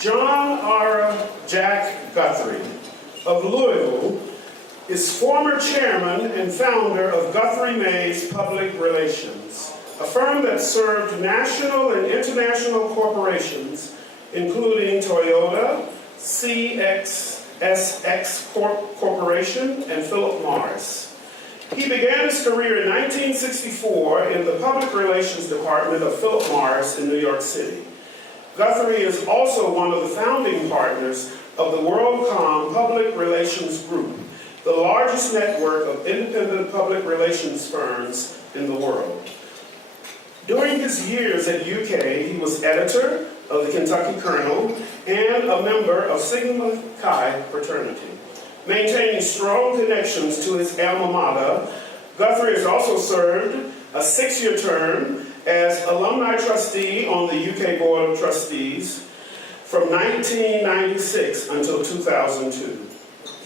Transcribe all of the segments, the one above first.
John R. Jack Guthrie of Louisville is former chairman and founder of Guthrie Mays Public Relations, a firm that served national and international corporations, including Toyota, CSX Corporation, and Philip Morris. He began his career in 1964 in the Public Relations Department of Philip Morris in New York City. Guthrie is also one of the founding partners of the WorldCom Public Relations Group, the largest network of independent public relations firms in the world. During his years at UK, he was editor of the Kentucky Colonel and a member of Sigma Chi fraternity. Maintaining strong connections to his alma mater, Guthrie has also served a 6-year term as alumni trustee on the UK Board of Trustees from 1996 until 2002.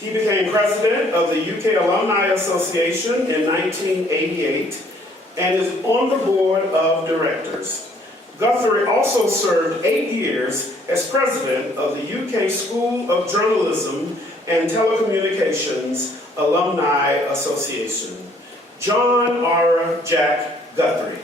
He became president of the UK Alumni Association in 1988 and is on the board of directors. Guthrie also served 8 years as president of the UK School of Journalism and Telecommunications Alumni Association. John R. Jack Guthrie.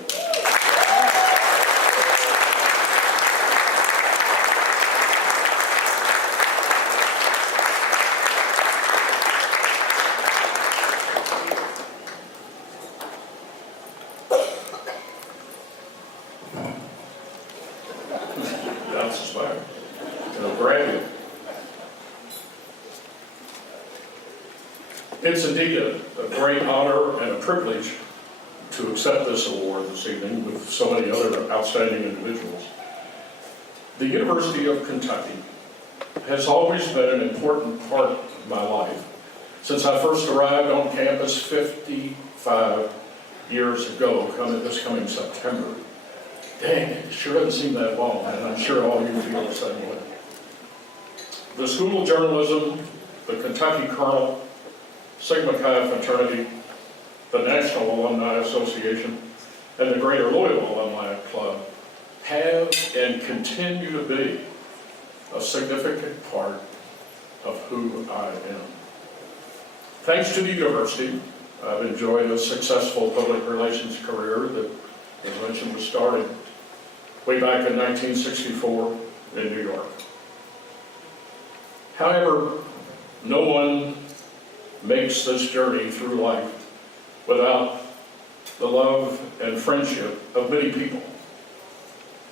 That's inspiring. Brand new. It's indeed a great honor and a privilege to accept this award this evening with so many other outstanding individuals. The University of Kentucky has always been an important part of my life since I first arrived on campus 55 years ago, this coming September. Dang, it sure doesn't seem that long, and I'm sure all you feel the same way. The School of Journalism, the Kentucky Colonel, Sigma Chi fraternity, the National Alumni Association, and the Greater Louisville Alumni Club have and continue to be a significant part of who I am. Thanks to the university, I've enjoyed a successful public relations career that, as mentioned, was started way back in 1964 in New York. However, no one makes this journey through life without the love and friendship of many people.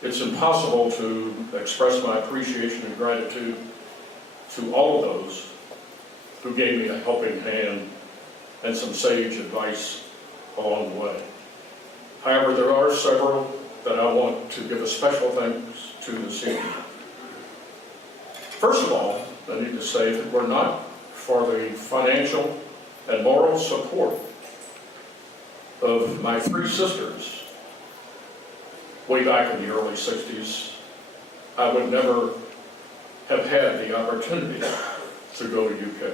It's impossible to express my appreciation and gratitude to all of those who gave me a helping hand and some sage advice along the way. However, there are several that I want to give a special thanks to this evening. First of all, I need to say that we're not for the financial and moral support of my 3 sisters way back in the early 60s, I would never have had the opportunity to go to UK.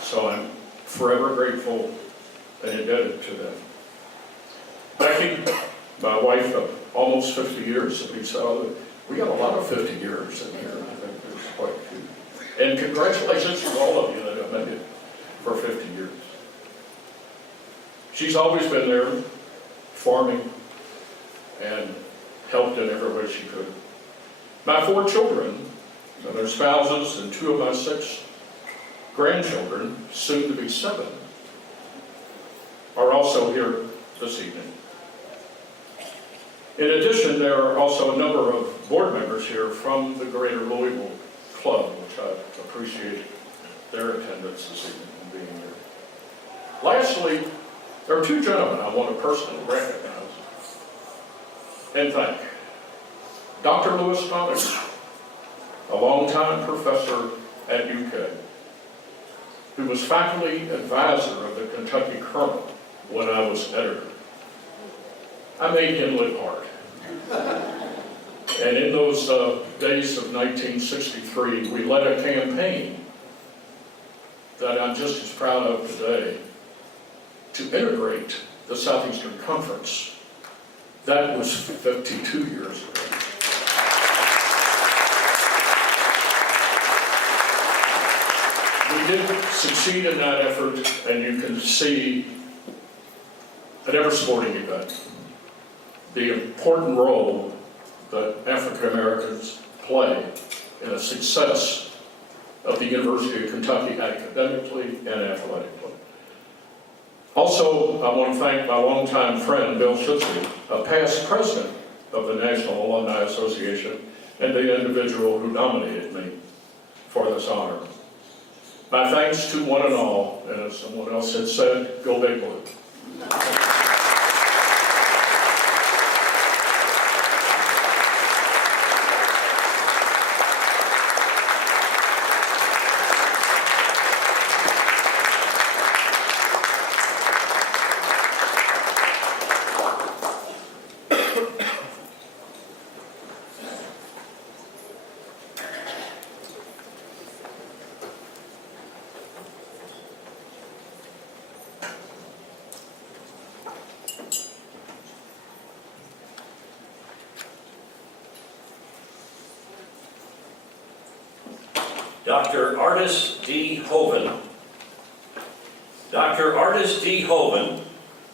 So I'm forever grateful and indebted to them. Becky, my wife of almost 50 years, we got a lot of 50 years in here. I think there's quite a few. And congratulations to all of you that have made it for 50 years. She's always been there, farming, and helped in every way she could. My 4 children, and their spouses, and 2 of my 6 grandchildren, soon to be 7, are also here this evening. In addition, there are also a number of board members here from the Greater Louisville Club, which I appreciate their attendance this evening and being here. Lastly, there are 2 gentlemen I want to personally recognize and thank. Dr. Louis Donahue, a longtime professor at UK, who was faculty advisor of the Kentucky Colonel when I was editor. I made him live hard. And in those days of 1963, we led a campaign that I'm just as proud of today to integrate the Southeastern Conference. That was 52 years ago. did succeed in that effort, and you can see at every sporting event the important role that African Americans play in the success of the University of Kentucky academically and athletically. Also, I want to thank my longtime friend, Bill Schutzke, a past president of the National Alumni Association, and the individual who nominated me for this honor. My thanks to one and all, and as someone else had said, go Big Blue. Dr. Artis D. Hoven. Dr. Artis D. Hoven,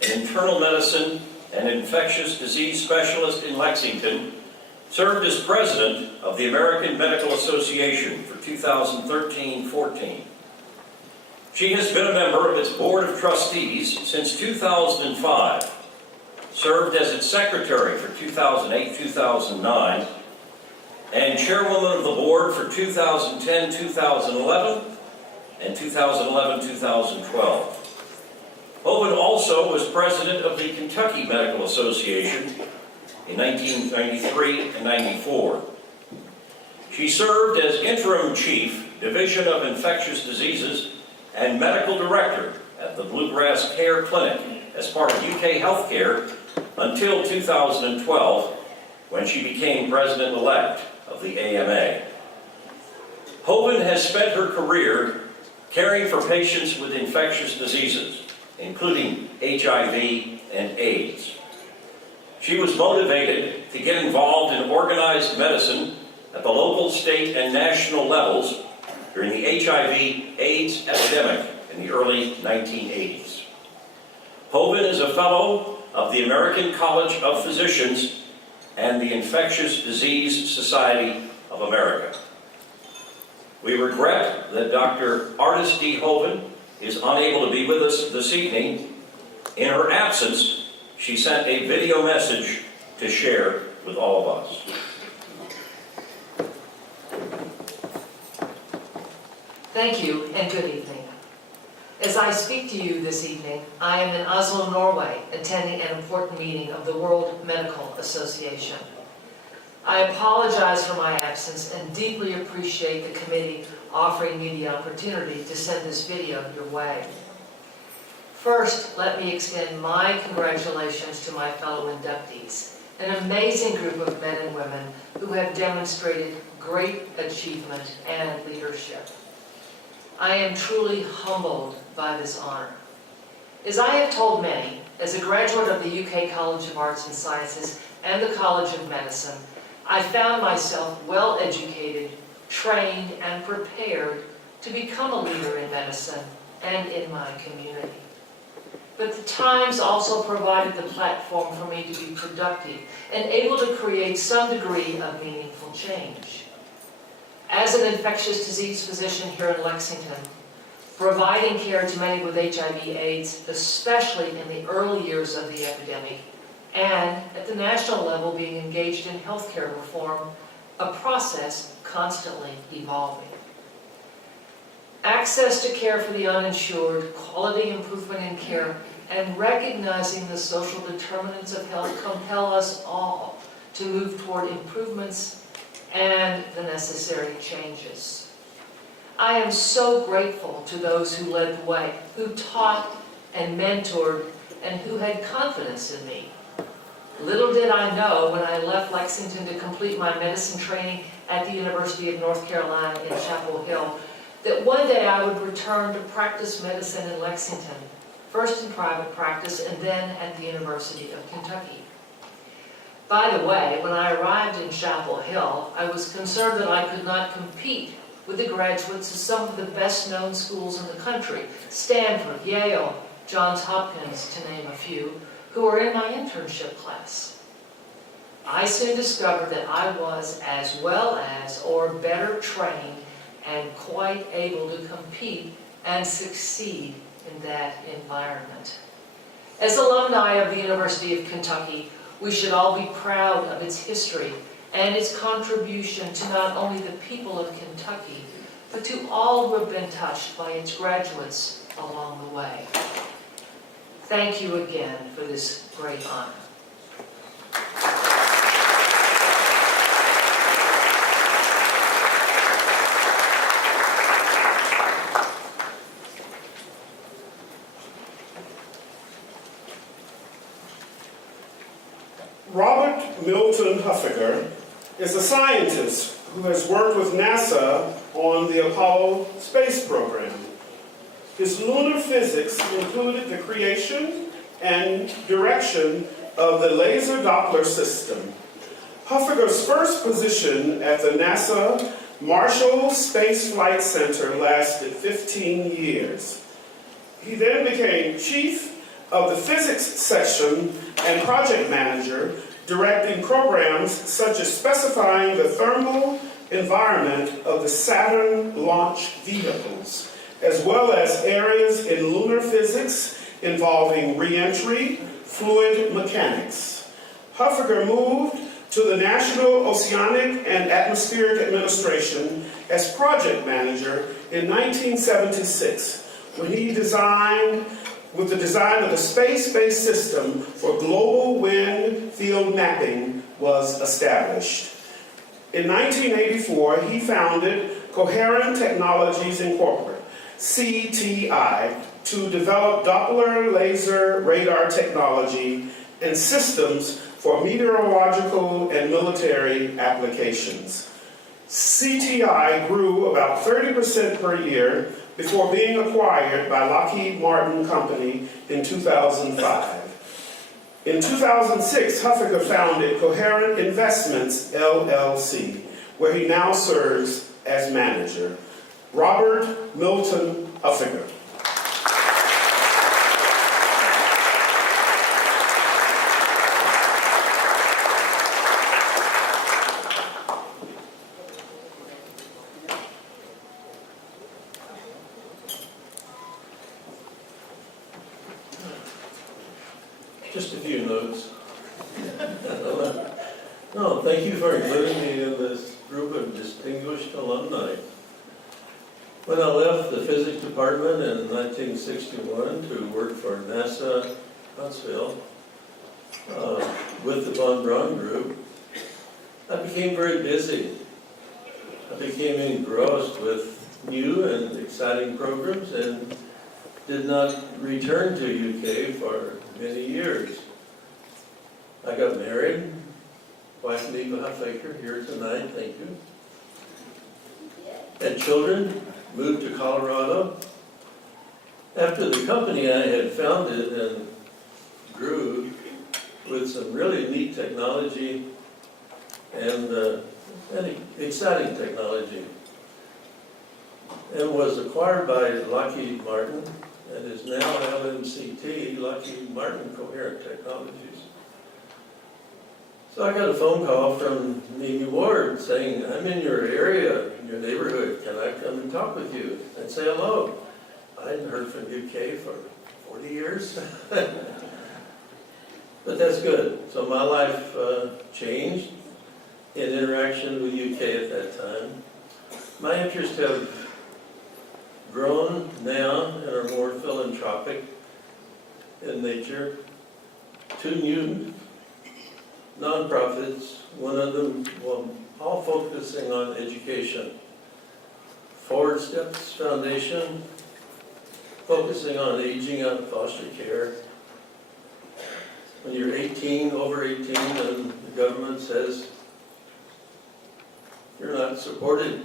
an internal medicine and infectious disease specialist in Lexington, served as president of the American Medical Association for 2013-14. She has been a member of its board of trustees since 2005, served as its secretary for 2008-2009, and chairwoman of the board for 2010-2011 and 2011-2012. Hoven also was president of the Kentucky Medical Association in 1993 and 94. She served as interim chief, Division of Infectious Diseases, and medical director at the Bluegrass Care Clinic as part of UK Healthcare until 2012, when she became president-elect of the AMA. Hoven has spent her career caring for patients with infectious diseases, including HIV and AIDS. She was motivated to get involved in organized medicine at the local, state, and national levels during the HIV/AIDS epidemic in the early 1980s. Hoven is a fellow of the American College of Physicians and the Infectious Disease Society of America. We regret that Dr. Artis D. Hoven is unable to be with us this evening. In her absence, she sent a video message to share with all of us. Thank you and good evening. As I speak to you this evening, I am in Oslo, Norway, attending an important meeting of the World Medical Association. I apologize for my absence and deeply appreciate the committee offering me the opportunity to send this video your way. First, let me extend my congratulations to my fellow inductees, an amazing group of men and women who have demonstrated great achievement and leadership. I am truly humbled by this honor. As I have told many, as a graduate of the UK College of Arts and Sciences and the College of Medicine, I found myself well educated, trained, and prepared to become a leader in medicine and in my community. But the times also provided the platform for me to be productive and able to create some degree of meaningful change. As an infectious disease physician here in Lexington, providing care to many with HIV/AIDS, especially in the early years of the epidemic, and at the national level being engaged in healthcare reform, a process constantly evolving. Access to care for the uninsured, quality improvement in care, and recognizing the social determinants of health compel us all to move toward improvements and the necessary changes. I am so grateful to those who led the way, who taught and mentored, and who had confidence in me. Little did I know when I left Lexington to complete my medicine training at the University of North Carolina in Chapel Hill, that one day I would return to practice medicine in Lexington, first in private practice and then at the University of Kentucky. By the way, when I arrived in Chapel Hill, I was concerned that I could not compete with the graduates of some of the best-known schools in the country, Stanford, Yale, Johns Hopkins, to name a few, who were in my internship class. I soon discovered that I was as well as, or better trained, and quite able to compete and succeed in that environment. As alumni of the University of Kentucky, we should all be proud of its history and its contribution to not only the people of Kentucky, but to all who have been touched by its graduates along the way. Thank you again for this great honor. Robert Milton Huffaker is a scientist who has worked with NASA on the Apollo space program. His lunar physics included the creation and direction of the laser Doppler system. Huffaker's first position at the NASA Marshall Space Flight Center lasted 15 years. He then became chief of the physics section and project manager, directing programs such as specifying the thermal environment of the Saturn launch vehicles, as well as areas in lunar physics involving re-entry, fluid mechanics. Huffaker moved to the National Oceanic and Atmospheric Administration as project manager in 1976, when he designed with the design of the space-based system for global wind field mapping was established. In 1984, he founded Coherent Technologies Incorporated, CTI, to develop Doppler laser radar technology and systems for meteorological and military applications. CTI grew about 30% per year before being acquired by Lockheed Martin Company in 2005. In 2006, Huffaker founded Coherent Investments, LLC, where he now serves as manager. Robert Milton Huffaker. Just a few notes. No, thank you for including me in this group of distinguished alumni. When I left the physics department in 1961 to work for NASA Huntsville with the von Braun group, I became very busy. I became engrossed with new and exciting programs and did not return to UK for many years. I got married, wife Neva Huffaker, here tonight, thank you. Had children, moved to Colorado. After the company I had founded and grew with some really neat technology and exciting technology, and was acquired by Lockheed Martin, and is now LMCT, Lockheed Martin Coherent Technologies. So I got a phone call from Mimi Ward saying, I'm in your area, in your neighborhood, can I come and talk with you and say hello? I hadn't heard from UK for 40 years. But that's good. So my life changed in interaction with UK at that time. My interests have grown now and are more philanthropic in nature. Two new nonprofits, one of them, well, all focusing on education. Forward Steps Foundation, focusing on aging out of foster care. When you're 18, over 18, and the government says you're not supported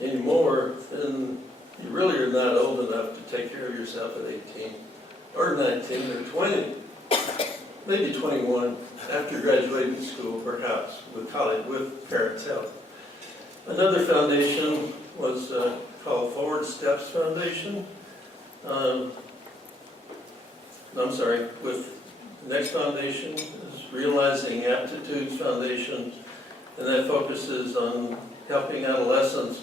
anymore, then you really are not old enough to take care of yourself at 18, or 19, or 20, maybe 21, after graduating school, perhaps, with college, with parents' help. Another foundation was called Forward Steps Foundation. With next foundation is Realizing Aptitudes Foundation, and that focuses on helping adolescents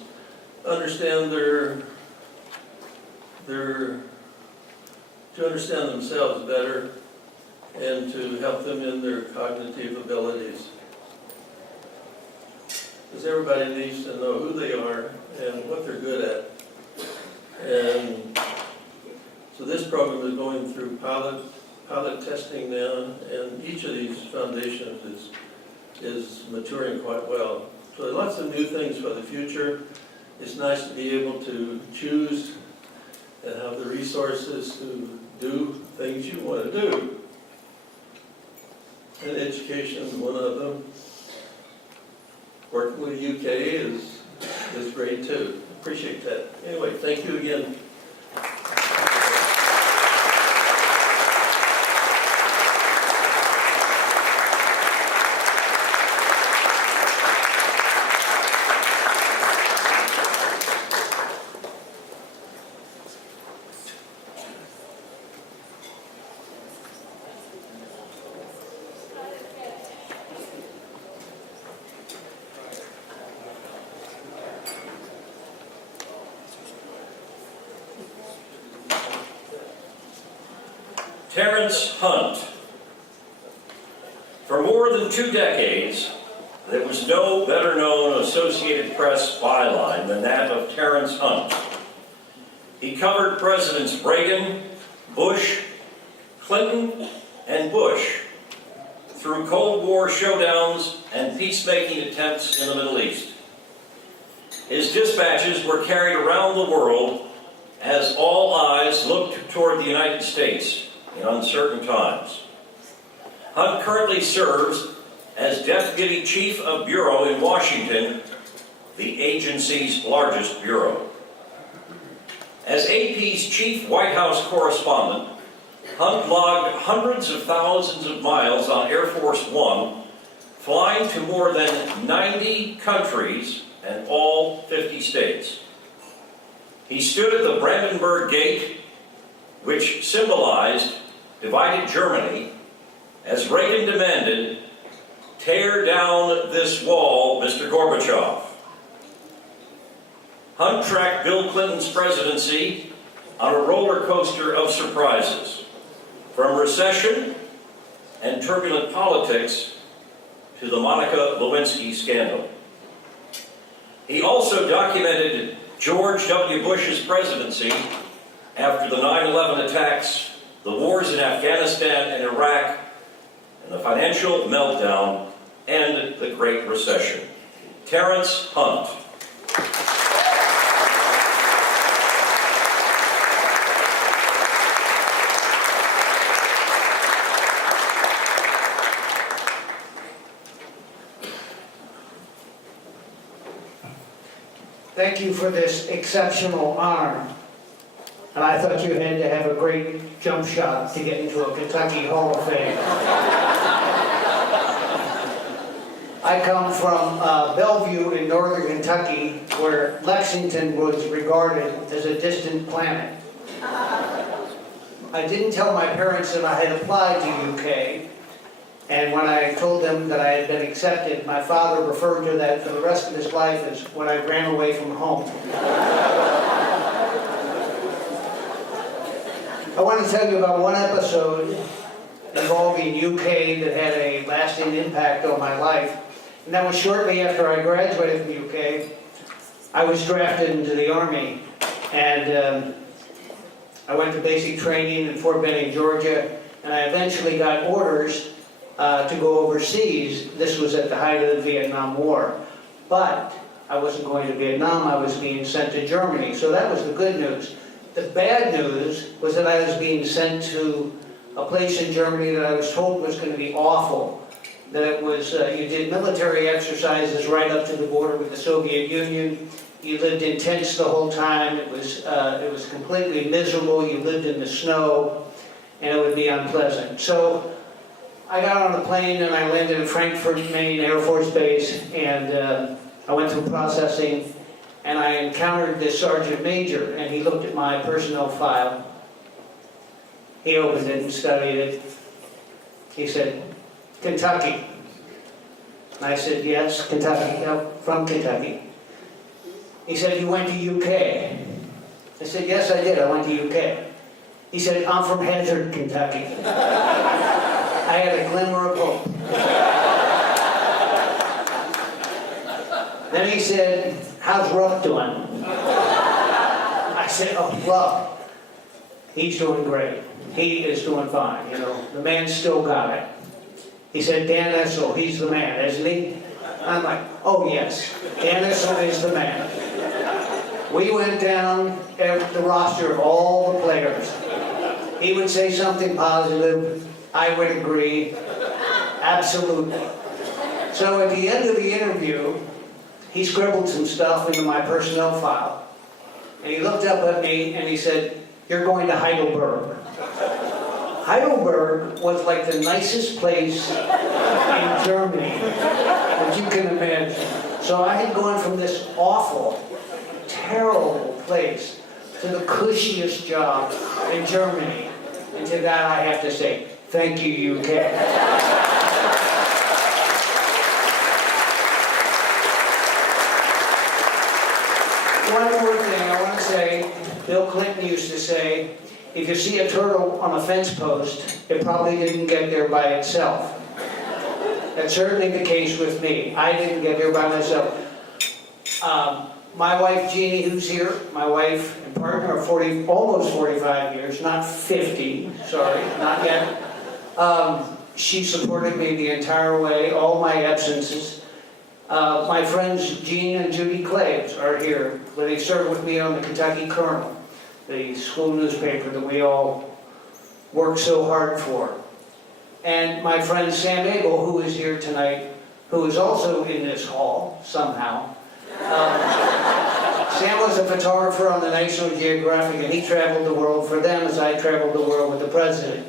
understand to understand themselves better and to help them in their cognitive abilities. Because everybody needs to know who they are and what they're good at. And so this program is going through pilot testing now, and each of these foundations is maturing quite well. So lots of new things for the future. It's nice to be able to choose and have the resources to do things you want to do. And education is one of them. Working with UK is great too. Appreciate that. Anyway, thank you again. Terrence Hunt. For more than 2 decades, there was no better known Associated Press byline than that of Terrence Hunt. He covered Presidents Reagan, Bush, Clinton, and Bush through Cold War showdowns and peacemaking attempts in the Middle East. His dispatches were carried around the world as all eyes looked toward the United States in uncertain times. Hunt currently serves as Deputy Chief of Bureau in Washington, the agency's largest bureau. As AP's chief White House correspondent, Hunt logged hundreds of thousands of miles on Air Force One, flying to more than 90 countries and all 50 states. He stood at the Brandenburg Gate, which symbolized divided Germany, as Reagan demanded, "Tear down this wall, Mr. Gorbachev." Hunt tracked Bill Clinton's presidency on a roller coaster of surprises, from recession and turbulent politics to the Monica Lewinsky scandal. He also documented George W. Bush's presidency after the 9/11 attacks, the wars in Afghanistan and Iraq, and the financial meltdown and the Great Recession. Terrence Hunt. Thank you for this exceptional honor. And I thought you had to have a great jump shot to get into a Kentucky Hall of Fame. I come from Bellevue in northern Kentucky, where Lexington was regarded as a distant planet. I didn't tell my parents that I had applied to UK, and when I told them that I had been accepted, my father referred to that for the rest of his life as when I ran away from home. I want to tell you about one episode involving UK that had a lasting impact on my life. And that was shortly after I graduated from UK. I was drafted into the Army, and I went to basic training in Fort Benning, Georgia, and I eventually got orders to go overseas. This was at the height of the Vietnam War. But I wasn't going to Vietnam, I was being sent to Germany. So that was the good news. The bad news was that I was being sent to a place in Germany that I was told was going to be awful. That it was, you did military exercises right up to the border with the Soviet Union. You lived in tents the whole time. It was completely miserable. You lived in the snow, and it would be unpleasant. So I got on a plane and I landed in Frankfurt, Maine Air Force Base, and I went through processing, and I encountered this sergeant major, and he looked at my personnel file. He opened it and studied it. He said, "Kentucky." And I said, "Yes, Kentucky, from Kentucky." He said, "You went to UK." I said, "Yes, I did, I went to UK." He said, "I'm from Hazard, Kentucky." I had a glimmer of hope. Then he said, "How's Ruff doing?" I said, "Oh, Ruff, he's doing great. He is doing fine, you know. The man's still got it." He said, "Dan Issel, he's the man, isn't he?" I'm like, "Oh yes, Dan Issel is the man." We went down the roster of all the players. He would say something positive, I would agree, absolutely. So at the end of the interview, he scribbled some stuff into my personnel file. And he looked up at me and he said, "You're going to Heidelberg." Heidelberg was like the nicest place in Germany that you can imagine. So I had gone from this awful, terrible place to the cushiest job in Germany. And to that I have to say, thank you, UK. One more thing I want to say, Bill Clinton used to say, if you see a turtle on a fence post, it probably didn't get there by itself. That's certainly the case with me. I didn't get there by myself. My wife Jeannie, who's here, my wife and partner of almost 45 years, not 50, sorry, not yet. She supported me the entire way, all my absences. My friends Jean and Judy Claves are here, where they served with me on the Kentucky Colonel, the school newspaper that we all worked so hard for. And my friend Sam Abel, who is here tonight, who is also in this hall somehow. Sam was a photographer on the National Geographic, and he traveled the world for them as I traveled the world with the president.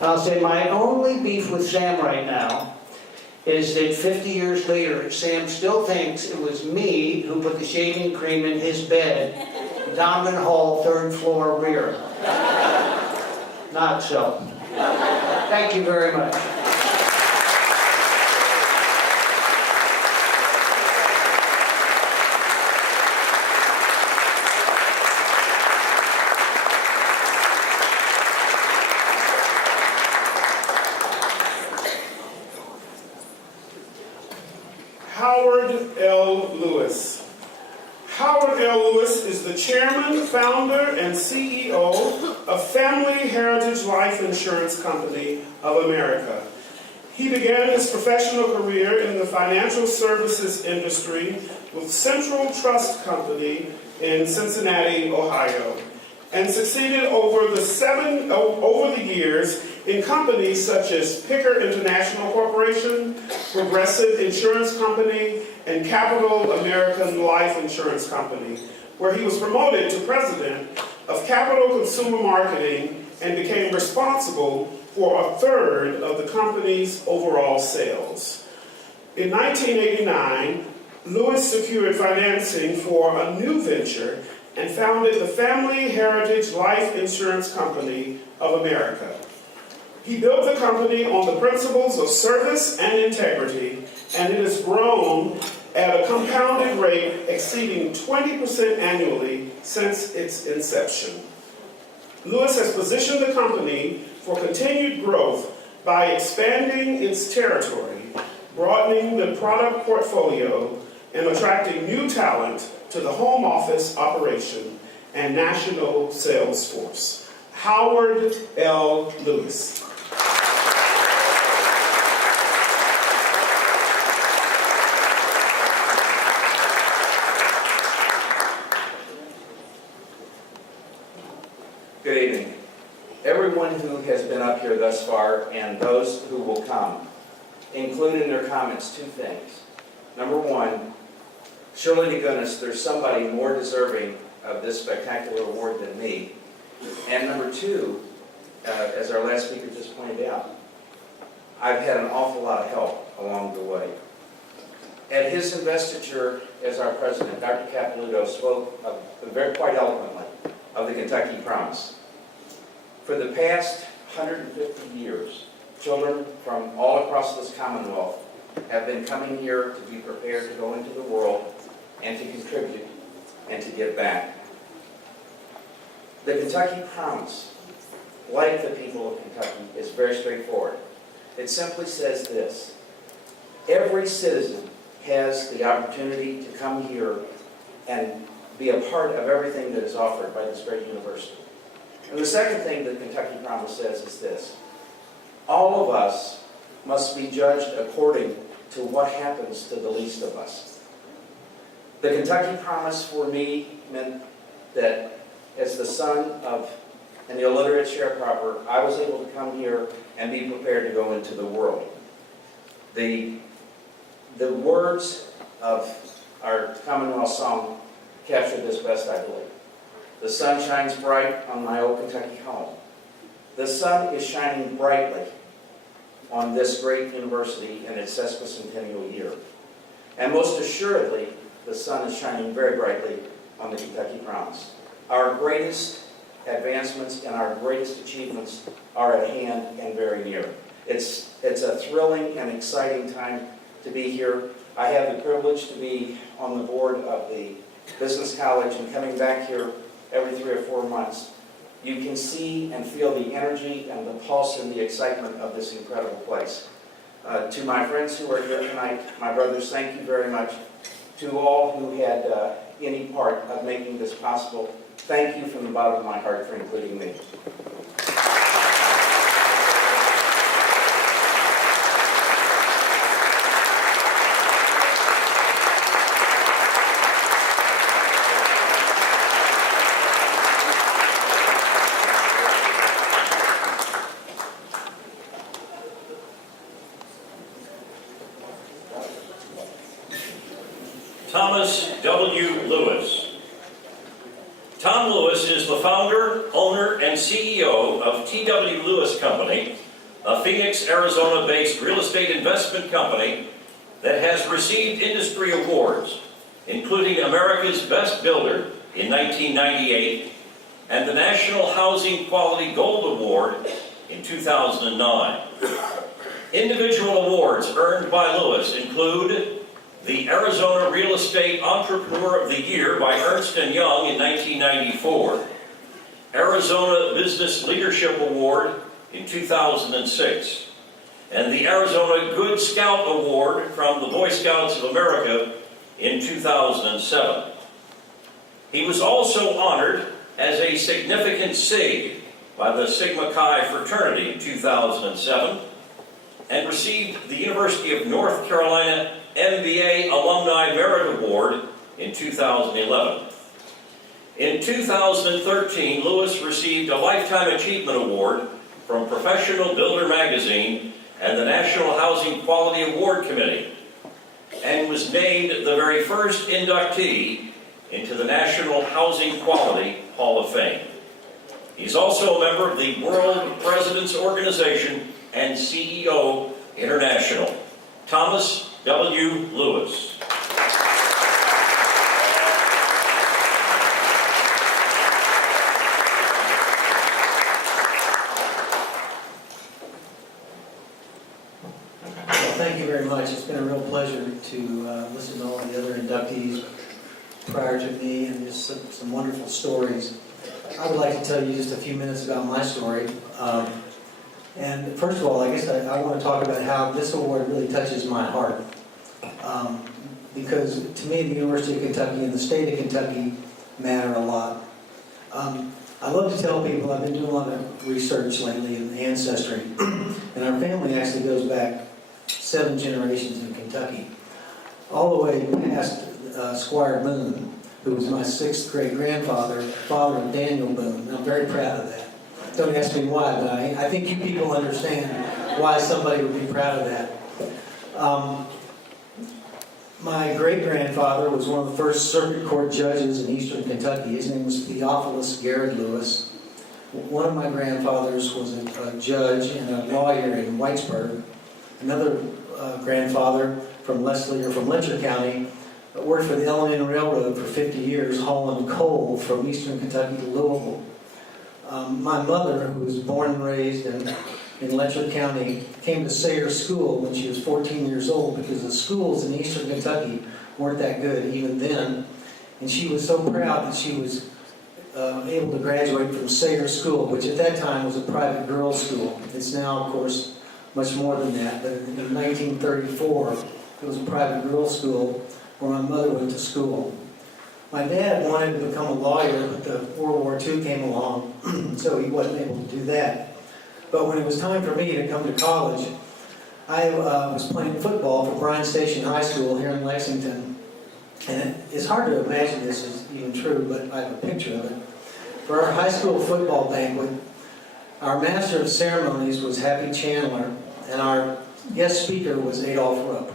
And I'll say my only beef with Sam right now is that 50 years later, Sam still thinks it was me who put the shaving cream in his bed, Donovan Hall, 3rd floor rear. Not so. Thank you very much. Howard L. Lewis. Howard L. Lewis is the chairman, founder, and CEO of Family Heritage Life Insurance Company of America. He began his professional career in the financial services industry with Central Trust Company in Cincinnati, Ohio, and succeeded over the years in companies such as Picker International Corporation, Progressive Insurance Company, and Capital American Life Insurance Company, where he was promoted to president of Capital Consumer Marketing and became responsible for 1/3 of the company's overall sales. In 1989, Lewis secured financing for a new venture and founded the Family Heritage Life Insurance Company of America. He built the company on the principles of service and integrity, and it has grown at a compounded rate exceeding 20% annually since its inception. Lewis has positioned the company for continued growth by expanding its territory, broadening the product portfolio, and attracting new talent to the home office operation and national sales force. Howard L. Lewis. Good evening. Everyone who has been up here thus far and those who will come include in their comments two things. Number one, surely to goodness there's somebody more deserving of this spectacular award than me. And number two, as our last speaker just pointed out, I've had an awful lot of help along the way. At his investiture as our president, Dr. Capilouto spoke quite eloquently of the Kentucky Promise. For the past 150 years, children from all across this Commonwealth have been coming here to be prepared to go into the world and to contribute and to give back. The Kentucky Promise, like the people of Kentucky, is very straightforward. It simply says this: every citizen has the opportunity to come here and be a part of everything that is offered by this great university. And the second thing that Kentucky Promise says is this: all of us must be judged according to what happens to the least of us. The Kentucky Promise for me meant that as the son of an illiterate sharecropper, I was able to come here and be prepared to go into the world. The words of our Commonwealth song capture this best, I believe. The sun shines bright on my old Kentucky home. The sun is shining brightly on this great university in its sesquicentennial year. And most assuredly, the sun is shining very brightly on the Kentucky Promise. Our greatest advancements and our greatest achievements are at hand and very near. It's a thrilling and exciting time to be here. I have the privilege to be on the board of the Business College and coming back here every 3 or 4 months. You can see and feel the energy and the pulse and the excitement of this incredible place. To my friends who are here tonight, my brothers, thank you very much. To all who had any part of making this possible, thank you from the bottom of my heart for including me. Thomas W. Lewis. Tom Lewis is the founder, owner, and CEO of T.W. Lewis Company, a Phoenix, Arizona-based real estate investment company that has received industry awards, including America's Best Builder in 1998 and the National Housing Quality Gold Award in 2009. Individual awards earned by Lewis include the Arizona Real Estate Entrepreneur of the Year by Ernst & Young in 1994, Arizona Business Leadership Award in 2006, and the Arizona Good Scout Award from the Boy Scouts of America in 2007. He was also honored as a significant SIG by the Sigma Chi fraternity in 2007 and received the University of North Carolina MBA Alumni Merit Award in 2011. In 2013, Lewis received a Lifetime Achievement Award from Professional Builder Magazine and the National Housing Quality Award Committee, and was named the very first inductee into the National Housing Quality Hall of Fame. He's also a member of the World Presidents Organization and CEO International. Thomas W. Lewis. Well, thank you very much. It's been a real pleasure to listen to all the other inductees prior to me, and just some wonderful stories. I would like to tell you just a few minutes about my story. And first of all, I guess I want to talk about how this award really touches my heart. Because to me, the University of Kentucky and the state of Kentucky matter a lot. I love to tell people, I've been doing a lot of research lately in ancestry, and our family actually goes back 7 generations in Kentucky, all the way past Squire Boone, who was my 6th great-grandfather, father of Daniel Boone. I'm very proud of that. Don't ask me why, but I think you people understand why somebody would be proud of that. My great-grandfather was one of the first circuit court judges in eastern Kentucky. His name was Theophilus Garrett Lewis. One of my grandfathers was a judge and a lawyer in Whitesburg. Another grandfather from Leslie, or from Letcher County, worked for the Alumni Railroad for 50 years, hauling coal from eastern Kentucky to Louisville. My mother, who was born and raised in Letcher County, came to Sayre School when she was 14 years old because the schools in eastern Kentucky weren't that good even then. And she was so proud that she was able to graduate from Sayre School, which at that time was a private girls' school. It's now, of course, much more than that. But in 1934, it was a private girls' school where my mother went to school. My dad wanted to become a lawyer, but World War II came along, so he wasn't able to do that. But when it was time for me to come to college, I was playing football for Bryan Station High School here in Lexington. And it's hard to imagine this is even true, but I have a picture of it. For our high school football banquet, our master of ceremonies was Happy Chandler, and our guest speaker was Adolph Rupp.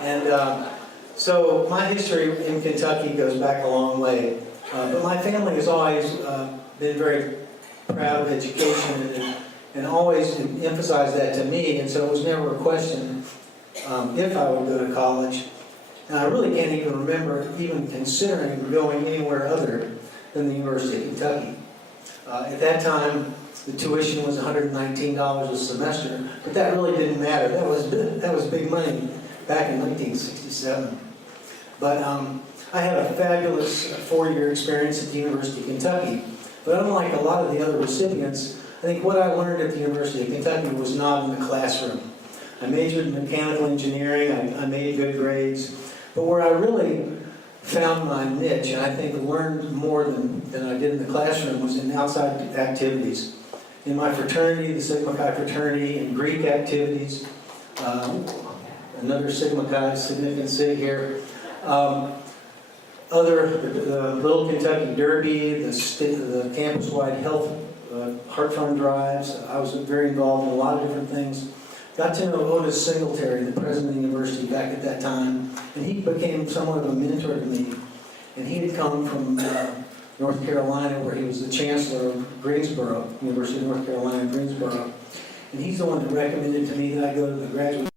And so my history in Kentucky goes back a long way. But my family has always been very proud of education and always emphasized that to me, and so it was never a question if I would go to college. And I really can't even remember even considering going anywhere other than the University of Kentucky. At that time, the tuition was $119 a semester, but that really didn't matter. That was big money back in 1967. But I had a fabulous 4-year experience at the University of Kentucky. But unlike a lot of the other recipients, I think what I learned at the University of Kentucky was not in the classroom. I majored in mechanical engineering, I made good grades, but where I really found my niche, and I think learned more than I did in the classroom, was in outside activities. In my fraternity, the Sigma Chi fraternity, and Greek activities, another Sigma Chi significant city here, the Little Kentucky Derby, the campus-wide health heart fund drives. I was very involved in a lot of different things. Got to know Otis Singletary, the president of the university back at that time, and he became somewhat of a mentor to me. And he had come from North Carolina, where he was the chancellor of Greensboro, University of North Carolina, Greensboro. And he's the one that recommended to me that I go to the graduate